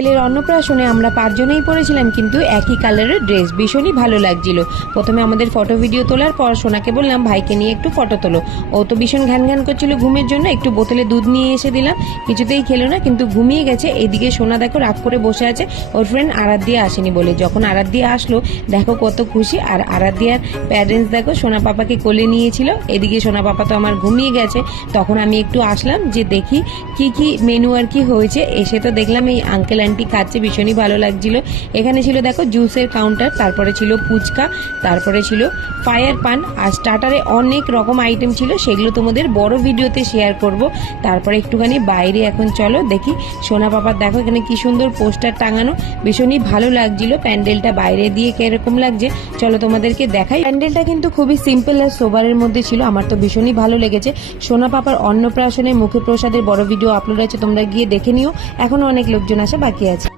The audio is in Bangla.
ছেলের অন্নপ্রাশনে আমরা পাঁচজনেই পড়েছিলাম কিন্তু একই কালারের ড্রেস। ভীষণই ভালো লাগছিল। প্রথমে আমাদের ফটো ভিডিও তোলার পর সোনাকে বললাম, ভাইকে নিয়ে একটু ফটো তোলো। ও তো ভীষণ ঘ্যান ঘ্যান করছিল ঘুমের জন্য, একটু বোতলে দুধ নিয়ে এসে দিলাম। কিছুতেই খেলো না, কিন্তু ঘুমিয়ে গেছে। এদিকে সোনা দেখো রাগ করে বসে আছে। ওর ফ্রেন্ড আরাত দিয়ে আসেনি বলে। যখন আরাত দিয়ে আসলো, দেখো কত খুশি। আর আরাত দিয়ার প্যারেন্টস দেখো সোনা পাপাকে কোলে নিয়েছিল। এদিকে সোনা পাপা তো আমার ঘুমিয়ে গেছে। তখন আমি একটু আসলাম যে দেখি কি কি মেনু আর কি হয়েছে। এসে তো দেখলাম এই আঙ্কেল আন্টি খাচ্ছে, ভীষণই ভালো লাগছিল। এখানে ছিল, দেখো জুসের কাউন্টার তারপরে ছিল ফুচকা, তারপরে ছিল ফায়ার পান আর স্টার্টারে অনেক রকম আইটেম ছিল, সেগুলো তোমাদের বড় ভিডিওতে শেয়ার করব। তারপরে একটুখানি বাইরে এখন চলো, দেখি। সোনা পাপার, দেখো, এখানে কি সুন্দর পোস্টার টাঙানো, ভীষণই ভালো লাগছিল। প্যান্ডেলটা বাইরে দিয়ে কীরকম লাগছে, চলো তোমাদেরকে দেখাই। প্যান্ডেলটা কিন্তু খুবই সিম্পল আর সোবারের মধ্যে ছিল, আমার তো ভীষণই ভালো লেগেছে। সোনা পাপার অন্নপ্রাশনে মুখে প্রসাদের বড় ভিডিও আপলোড আছে তোমরা গিয়ে দেখে নিও। এখনও অনেক লোকজন আসা বাকি আছে।